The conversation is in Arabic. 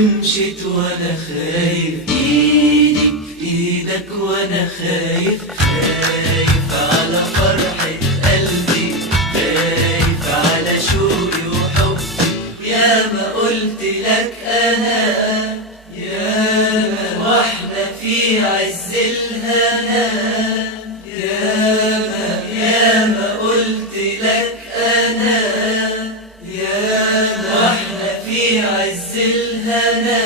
ومشيت وانا خايف، ايدي في ايدك وانا خايف، خايف على فرحة قلبي، خايف على شوقي وحبي. يا ما قلت لك انا، يا ما واحنا في عز الهنا، يا ما قلت لك انا، يا ما واحنا في عز الهنا.